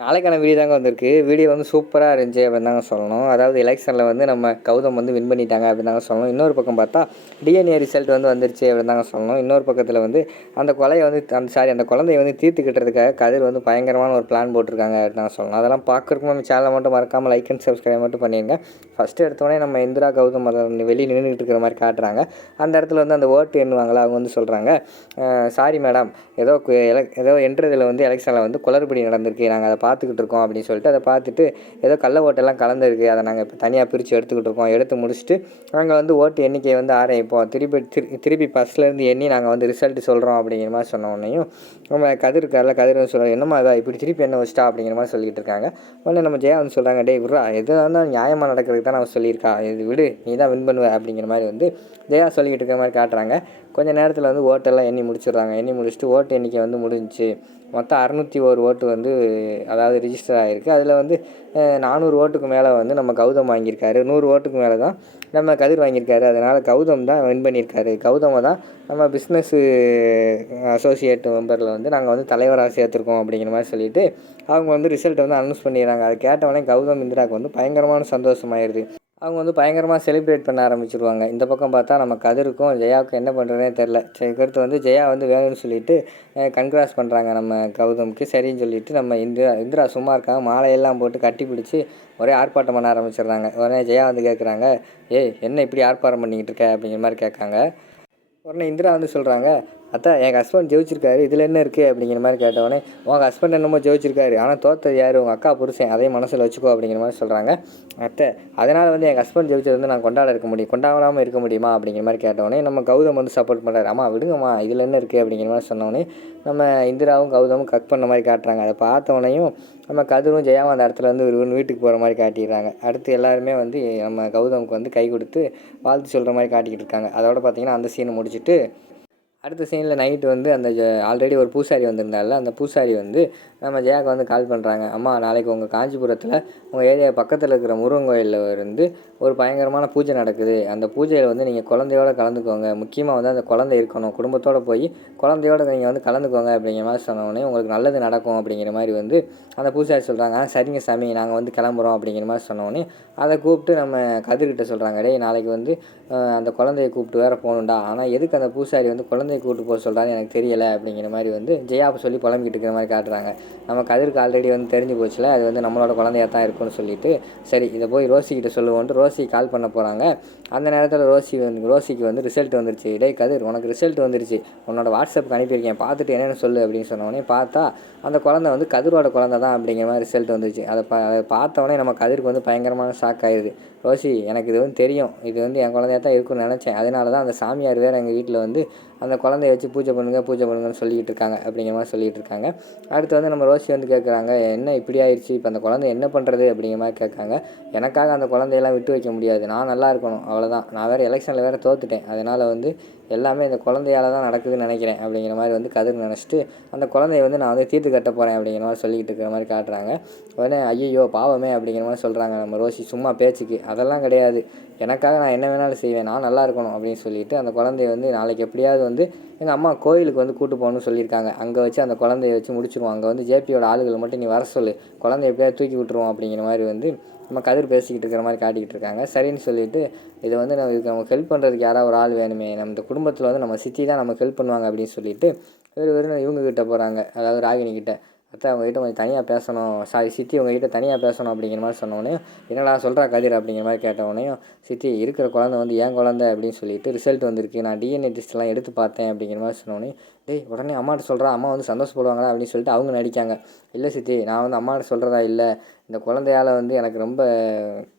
நாளைக்கான வீடியோ தாங்க வந்திருக்கு. வீடியோ வந்து சூப்பராக இருந்துச்சு அப்படின்னு தாங்க சொல்லணும். அதாவது எலெக்ஷனில் வந்து நம்ம கௌதம் வந்து வின் பண்ணிட்டாங்க அப்படின்னு தாங்க சொல்லணும். இன்னொரு பக்கம் பார்த்தா டிஎன்ஏ ரிசல்ட் வந்து வந்துருச்சு அப்படின்னு தாங்க சொல்லணும். இன்னொரு பக்கத்தில் வந்து அந்த கொலையை வந்து அந்த குழந்தைய வந்து தீர்த்துக்கிட்டதுக்காக கதிர் வந்து பயங்கரமான ஒரு பிளான் போட்டிருக்காங்க அப்படின்னு தாங்க சொல்லணும். அதெல்லாம் பார்க்குறதுக்கு நம்ம சேனலை மட்டும் மறக்காமல் லைக் அண்ட் சப்ஸ்கிரைப் மட்டும் பண்ணிடுங்க. ஃபஸ்ட்டு எடுத்தோடனே நம்ம இந்திரா கௌதம் அதை வெளியே நின்றுக்கிட்டு இருக்கிற மாதிரி காட்டுறாங்க. அந்த இடத்துல வந்து அந்த ஓட்டு எண்ணுவாங்களா அவங்க வந்து சொல்கிறாங்க, சாரி மேடம், ஏதோ என்ட்ரதில் வந்து எலெக்ஷனில் வந்து குளறுபடி நடந்திருக்கு, நாங்கள் அதை பார்த்துக்கிட்டு இருக்கோம் அப்படின்னு சொல்லிட்டு அதை பார்த்துட்டு ஏதோ கள்ள ஓட்டெல்லாம் கலந்துருக்கு, அதை நாங்கள் இப்போ தனியாக பிரித்து எடுத்துக்கிட்டு இருக்கோம். எடுத்து முடிச்சுட்டு நாங்கள் வந்து ஓட்டு எண்ணிக்கையை வந்து ஆரம்பிப்போம், திருப்பி ஃபஸ்ட்லேருந்து எண்ணி நாங்கள் வந்து ரிசல்ட் சொல்கிறோம் அப்படிங்கிற மாதிரி சொன்ன உடனேயும் நம்ம கதிர் இருக்கார்ல, கதிர் வந்து சொல்கிறோம், என்னம்மா அதை இப்படி திருப்பி என்ன வச்சிட்டா அப்படிங்கிற மாதிரி சொல்லிட்டு இருக்காங்க. உடனே நம்ம ஜெயா வந்து சொல்கிறாங்க, டே விட்றா, எதுவாக இருந்தாலும் நியாயமாக நடக்கிறதுக்கு தான் நான் சொல்லியிருக்கா, இது விடு, நீ தான் வின் பண்ணுவ அப்படிங்கிற மாதிரி வந்து ஜெயா சொல்லிக்கிட்டு இருக்கிற மாதிரி காட்டுறாங்க. கொஞ்சம் நேரத்தில் வந்து ஓட்டெல்லாம் எண்ணி முடிச்சிடுறாங்க. எண்ணி முடிச்சுட்டு ஓட்டு எண்ணிக்கை வந்து முடிஞ்சிச்சு. மொத்தம் 601 ஓட்டு வந்து அதாவது ரிஜிஸ்டர் ஆகிருக்கு. அதில் வந்து 400 ஓட்டுக்கு மேலே வந்து நம்ம கௌதம் வாங்கியிருக்காரு, 100 ஓட்டுக்கு மேலே தான் நம்ம கதிர் வாங்கியிருக்காரு. அதனால் கௌதம் தான் வின் பண்ணியிருக்காரு. கௌதமை தான் நம்ம பிஸ்னஸ்ஸு அசோசியேட் மெம்பரில் வந்து நாங்கள் வந்து தலைவராக சேர்த்துருக்கோம் அப்படிங்கிற மாதிரி சொல்லிவிட்டு அவங்க வந்து ரிசல்ட்டை வந்து அனௌன்ஸ் பண்ணிடுறாங்க. அதை கேட்டவொடனே கௌதம் இந்திராவுக்கு வந்து பயங்கரமான சந்தோஷமாயிருது. அவங்க வந்து பயங்கரமாக செலிப்ரேட் பண்ண ஆரம்பிச்சிருவாங்க. இந்த பக்கம் பார்த்தா நம்ம கதிருக்கும் ஜெயாவுக்கும் என்ன பண்ணுறதுனே தெரில. இதுக்கடுத்து வந்து ஜெயா வந்து வேணும்னு சொல்லிவிட்டு கன்க்ராஸ் பண்ணுறாங்க நம்ம கௌதமுக்கு. சரின்னு சொல்லிவிட்டு நம்ம இந்திரா சும்மா இருக்காங்க, மாலையெல்லாம் போட்டு கட்டி பிடிச்சி ஒரே ஆர்ப்பாட்டம் பண்ண ஆரம்பிச்சிடுறாங்க. உடனே ஜெயா வந்து கேட்குறாங்க, ஏய் என்ன இப்படி ஆர்ப்பாட்டம் பண்ணிக்கிட்டு இருக்க அப்படிங்கிற மாதிரி கேட்காங்க. உடனே இந்திரா வந்து சொல்கிறாங்க, அத்தா எங்கள் ஹஸ்பண்ட் ஜெயிச்சிருக்காரு, இதில் என்ன இருக்குது அப்படிங்கிற மாதிரி கேட்டவொடனே, உங்கள் ஹஸ்பண்ட் என்னமோ ஜெயிச்சிருக்காரு, ஆனால் தோற்றது யார், உங்கள் அக்கா புருஷன், அதையும் மனசில் வச்சுக்கோ அப்படிங்கிற மாதிரி சொல்கிறாங்க. அத்தை, அதனால் வந்து எங்கள் ஹஸ்பண்ட் ஜெயிச்சது வந்து நான் கொண்டாடாமல் இருக்க முடியுமா அப்படிங்கிற மாதிரி கேட்டவொடனே நம்ம கௌதம் வந்து சப்போர்ட் பண்ணுறாரு. அம்மா விடுங்கம்மா, இதில் என்ன இருக்குது அப்படிங்கிற மாதிரி சொன்னோடனே நம்ம இந்திராவும் கௌதமும் கட் பண்ண மாதிரி காட்டுறாங்க. அதை பார்த்தவொடனையும் நம்ம கதிரும் ஜெயாவும் அந்த இடத்துல வந்து ஒரு வீட்டுக்கு போகிற மாதிரி காட்டிடுறாங்க. அடுத்து எல்லாருமே வந்து நம்ம கௌதமுக்கு வந்து கை கொடுத்து வாழ்த்து சொல்கிற மாதிரி காட்டிக்கிட்டு இருக்காங்க. அதோட பார்த்திங்கன்னா அந்த சீனை முடிச்சுட்டு அடுத்த சீனில் நைட்டு வந்து அந்த ஆல்ரெடி ஒரு பூசாரி வந்திருந்தால அந்த பூசாரி வந்து நம்ம ஜெயாவுக்கு வந்து கால் பண்ணுறாங்க. அம்மா, நாளைக்கு உங்கள் காஞ்சிபுரத்தில் உங்கள் ஏரியா பக்கத்தில் இருக்கிற முருகன் கோயிலில் இருந்து ஒரு பயங்கரமான பூஜை நடக்குது. அந்த பூஜையில் வந்து நீங்கள் குழந்தையோடு கலந்துக்கோங்க. முக்கியமாக வந்து அந்த குழந்தை இருக்கணும். குடும்பத்தோடு போய் குழந்தையோடு நீங்கள் வந்து கலந்துக்கோங்க அப்படிங்கிற மாதிரி சொன்னோடனே உங்களுக்கு நல்லது நடக்கும் அப்படிங்கிற மாதிரி வந்து அந்த பூசாரி சொல்கிறாங்க. சரிங்க சாமி, நாங்கள் வந்து கிளம்புறோம் அப்படிங்கிற மாதிரி சொன்னோடனே அதை கூப்பிட்டு நம்ம கதிர்கிட்ட சொல்கிறாங்க, டே நாளைக்கு வந்து அந்த குழந்தைய கூப்பிட்டு வேறு போகணுண்டா, ஆனால் எதுக்கு அந்த பூசாரி வந்து குழந்தைய கூப்பிட்டு போக சொல்கிறான்னு எனக்கு தெரியலை அப்படிங்கிற மாதிரி வந்து ஜெயாவை சொல்லி புலம்பிக்கிட்டு இருக்கிற மாதிரி காட்டுறாங்க. நம்ம கதிருக்கு ஆல்ரெடி வந்து தெரிஞ்சு போச்சுல, அது வந்து நம்மளோட குழந்தையாக தான் இருக்குன்னு சொல்லிட்டு சரி இதை போய் ரோசிக்கிட்ட சொல்லுவோன்ட்டு ரோசி கால் பண்ண போகிறாங்க. அந்த நேரத்தில் ரோசிக்கு வந்து ரிசல்ட் வந்துருச்சு. டே கதிர், உனக்கு ரிசல்ட் வந்துருச்சு, உன்னோட வாட்ஸ்அப்புக்கு அனுப்பியிருக்கேன், பார்த்துட்டு என்னென்னு சொல்லு அப்படின்னு சொன்னோடனே பார்த்தா அந்த குழந்தை வந்து கதிரோட குழந்தை தான் அப்படிங்கிற மாதிரி ரிசல்ட் வந்துருச்சு. அதை பார்த்தவொடனே நம்ம கதிருக்கு வந்து பயங்கரமான ஷாக் ஆயிடுது. ரோசி, எனக்கு இது வந்து தெரியும், இது வந்து என் குழந்தையாக தான் இருக்குன்னு நினச்சேன், அதனால தான் அந்த சாமியார் வேறு எங்கள் வீட்டில் வந்து அந்த குழந்தைய வச்சு பூஜை பண்ணுங்கன்னு சொல்லிக்கிட்டு இருக்காங்க அப்படிங்கிற மாதிரி சொல்லிகிட்டு இருக்காங்க. அடுத்து வந்து நம்ம ரோசி வந்து கேட்குறாங்க, என்ன இப்படி ஆயிடுச்சு, இப்போ அந்த குழந்தை என்ன பண்ணுறது அப்படிங்கிற மாதிரி கேட்காங்க. எனக்காக அந்த குழந்தையெல்லாம் விட்டு வைக்க முடியாது, நான் நல்லா இருக்கணும், அவ்வளோதான், நான் வேறு எலெக்ஷனில் வேறு தோற்றுட்டேன், அதனால் வந்து எல்லாமே இந்த குழந்தையால் தான் நடக்குதுன்னு நினைக்கிறேன் அப்படிங்கிற மாதிரி வந்து கதிர் நினச்சிட்டு அந்த குழந்தைய வந்து நான் வந்து தீர்த்து கட்ட போகிறேன் அப்படிங்கிற மாதிரி சொல்லிக்கிட்டு இருக்கிற மாதிரி காட்டுறாங்க. உடனே ஐயோ பாவமே அப்படிங்கிற மாதிரி சொல்கிறாங்க நம்ம ரோசி சும்மா பேச்சுக்கு. அதெல்லாம் கிடையாது, எனக்காக நான் என்ன வேணாலும் செய்வேன், நான் நல்லா இருக்கணும் அப்படின்னு சொல்லிட்டு அந்த குழந்தைய வந்து நாளைக்கு எப்படியாவது வந்து எங்கள் அம்மா கோயிலுக்கு வந்து கூட்டு போகணும்னு சொல்லியிருக்காங்க. அங்கே வச்சு அந்த குழந்தைய வச்சு முடிச்சிருவோம். அங்கே வந்து ஜேபியோட ஆளுகளை மட்டும் நீ வர சொல்லு, குழந்தைய எப்படியாவது தூக்கி விட்டுருவோம் அப்படிங்கிற மாதிரி வந்து நம்ம கதிர் பேசிக்கிட்டு இருக்கிற மாதிரி காட்டிக்கிட்டு இருக்காங்க. சரின்னு சொல்லிவிட்டு இதை வந்து இதுக்கு நமக்கு ஹெல்ப் பண்ணுறதுக்கு யாராவது ஒரு ஆள் வேணுமே, நம்ம இந்த குடும்பத்தில் வந்து நம்ம சித்தி தான் நமக்கு ஹெல்ப் பண்ணுவாங்க அப்படின்னு சொல்லிட்டு வெறும் இவங்ககிட்ட போகிறாங்க, அதாவது ராகினி கிட்ட. அத்தை, அவங்ககிட்ட கொஞ்சம் தனியாக பேசணும், சித்தி உங்ககிட்ட தனியாக பேசணும் அப்படிங்கிற மாதிரி சொன்னோடனே, என்னடா சொல்கிறா கதிர் அப்படிங்கிற மாதிரி கேட்டவொடனையும், சித்தி இருக்கிற குழந்தை வந்து ஏன் குழந்தை அப்படின்னு சொல்லிட்டு ரிசல்ட் வந்திருக்கு, நான் டிஎன்ஏ டெஸ்ட்லாம் எடுத்து பார்த்தேன் அப்படிங்கிற மாதிரி சொன்னோடனே, டேய் உடனே அம்மாட்ட சொல்கிறா, அம்மா வந்து சந்தோஷப்படுவாங்களா அப்படின்னு சொல்லிட்டு அவங்க நடிக்காங்க. இல்லை சித்தி, நான் வந்து அம்மாட்ட சொல்கிறதா இல்லை, இந்த குழந்தையால் வந்து எனக்கு ரொம்ப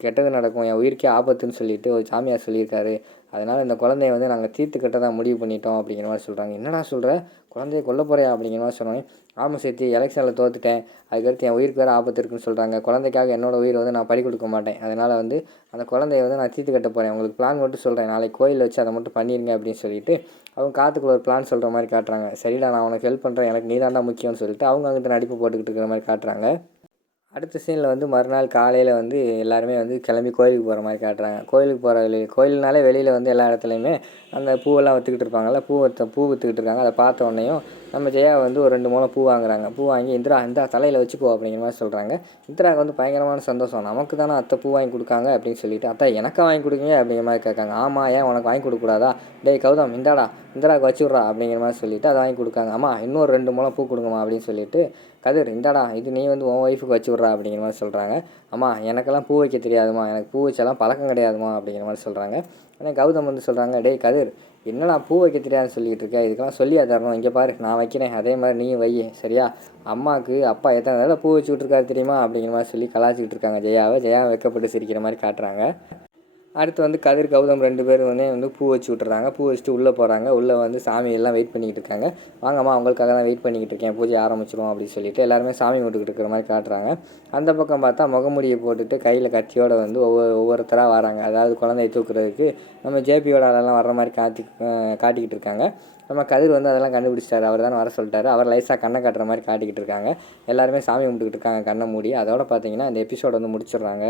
கெட்டது நடக்கும், என் உயிருக்கே ஆபத்துன்னு சொல்லிட்டு ஒரு சாமியார் சொல்லியிருக்காரு, அதனால் இந்த குழந்தைய வந்து நாங்கள் தீர்த்து கட்டதான் முடிவு பண்ணிட்டோம் அப்படிங்கிற மாதிரி சொல்கிறாங்க. என்னடா சொல்கிற, குழந்தைய கொல்ல போறியா அப்படிங்கிற மாதிரி சொன்னோன்னே, ஆமாம் சித்தி, எலெக்ஷனில் தோற்றுட்டேன், அதுக்கடுத்து என் உயிருக்கு வேறு ஆபத்து இருக்குன்னு சொல்கிறாங்க, குழந்தைக்காக என்னோடய உயிரை வந்து நான் பறி கொடுக்க மாட்டேன், அதனால் வந்து அந்த குழந்தைய வந்து நான் தீர்த்து கட்ட போகிறேன், உங்களுக்கு பிளான் மட்டும் சொல்கிறேன், நாளைக்கு கோயிலில் வச்சு அதை மட்டும் பண்ணிடுங்க அப்படின்னு சொல்லிட்டு அவங்க காற்றுக்குள்ள ஒரு பிளான் சொல்கிற மாதிரி காட்டுறாங்க. சரிடா, நான் உனக்கு ஹெல்ப் பண்ணுறேன், எனக்கு நீ தான்டா முக்கியம்னு சொல்லிட்டு அவங்க அங்கிட்ட நடிப்பு போட்டுக்கிட்டு இருக்கிற மாதிரி காட்டுறாங்க. அடுத்த சீனில் வந்து மறுநாள் காலையில் வந்து எல்லாருமே வந்து கிளம்பி கோயிலுக்கு போகிற மாதிரி காட்டுறாங்க. கோயிலுக்கு போகிற கோயில்னாலே வெளியில் வந்து எல்லா இடத்துலையுமே அந்த பூவெல்லாம் விற்றுக்கிட்டு இருப்பாங்கள்ல, பூ விற்றுக்கிட்டு இருக்காங்க. அதை பார்த்த உடனேயும் நம்ம ஜெயா வந்து ஒரு 2 முழம் பூ வாங்குறாங்க. பூ வாங்கி இந்திரா இந்தா தலையில் வச்சுக்கோ அப்படிங்கிற மாதிரி சொல்கிறாங்க. இந்திராவுக்கு வந்து பயங்கரமான சந்தோஷம். நமக்கு தானே அத்தை பூ வாங்கி கொடுக்காங்க அப்படின்னு சொல்லிட்டு, அத்தை எனக்கா வாங்கி கொடுங்க அப்படிங்கிற மாதிரி கேட்காங்க. ஆமாம், ஏன் உனக்கு வாங்கி கொடுக்கூடாதா? டேய் கௌதம் இந்தாடா இந்திராவுக்கு வச்சு விட்றா அப்படிங்கிற மாதிரி சொல்லிவிட்டு அதை வாங்கி கொடுக்காங்க. அம்மா இன்னொரு 2 முழம் பூ கொடுங்கம்மா அப்படின்னு சொல்லிட்டு, கதிர் இந்தாடா இது நீ வந்து உன் ஒய்ஃபுக்கு வச்சு விட்றா அப்படிங்கிற மாதிரி சொல்கிறாங்க. அம்மா எனக்கெல்லாம் பூ வைக்க தெரியாதுமா, எனக்கு பூ வச்செல்லாம் பழக்கம் கிடையாதுமா அப்படிங்கிற மாதிரி சொல்கிறாங்க. ஆனால் கௌதம் வந்து சொல்கிறாங்க, டேய் கதிர் என்னடா பூ வைக்க தெரியாதுன்னு சொல்லிகிட்டு இருக்கேன், இதுக்கெல்லாம் சொல்லியா தரணும், இங்கே பாரு நான் வைக்கிறேன் அதே மாதிரி நீயும் வை சரியா, அம்மாவுக்கு அப்பா எத்தனை தடவை பூ வச்சு விட்ருக்காரு தெரியுமா அப்படிங்கிற மாதிரி சொல்லி கலாச்சிக்கிட்டு இருக்காங்க ஜெயாவை வைக்கப்பட்டு சிரிக்கிற மாதிரி காட்டுறாங்க. அடுத்து வந்து கதிர் கௌதம் 2 பேரும் வந்து பூ வச்சு விட்டுறாங்க. பூ வச்சுட்டு உள்ளே போகிறாங்க. உள்ளே வந்து சாமி எல்லாம் வெயிட் பண்ணிக்கிட்டு இருக்காங்க. வாங்கம்மா உங்களுக்காக தான் வெயிட் பண்ணிக்கிட்டு இருக்கேன், பூஜை ஆரம்பிச்சிடும் அப்படின்னு சொல்லிட்டு எல்லாருமே சாமி கும்பிட்டுக்கிட்டு இருக்கிற மாதிரி காட்டுறாங்க. அந்த பக்கம் பார்த்தா முகமுடியை போட்டுட்டு கையில் கத்தியோடு வந்து ஒவ்வொருத்தராக வராங்க. அதாவது குழந்தைய தூக்குறதுக்கு நம்ம ஜேபியோட ஆளெல்லாம் வர்ற மாதிரி காட்டிக்கிட்டு இருக்காங்க. நம்ம கதிர் வந்து அதெல்லாம் கண்டுபிடிச்சிட்டாரு, அவர் தானே வர சொல்லிட்டாரு. அவர் லைஸாக கண்ணை காட்டுற மாதிரி காட்டிக்கிட்டு இருக்காங்க. எல்லாருமே சாமி கும்பிட்டுக்கிட்டு இருக்காங்க கண்ணை மூடி. அதோட பார்த்தீங்கன்னா இந்த எபிசோட் வந்து முடிச்சிடுறாங்க.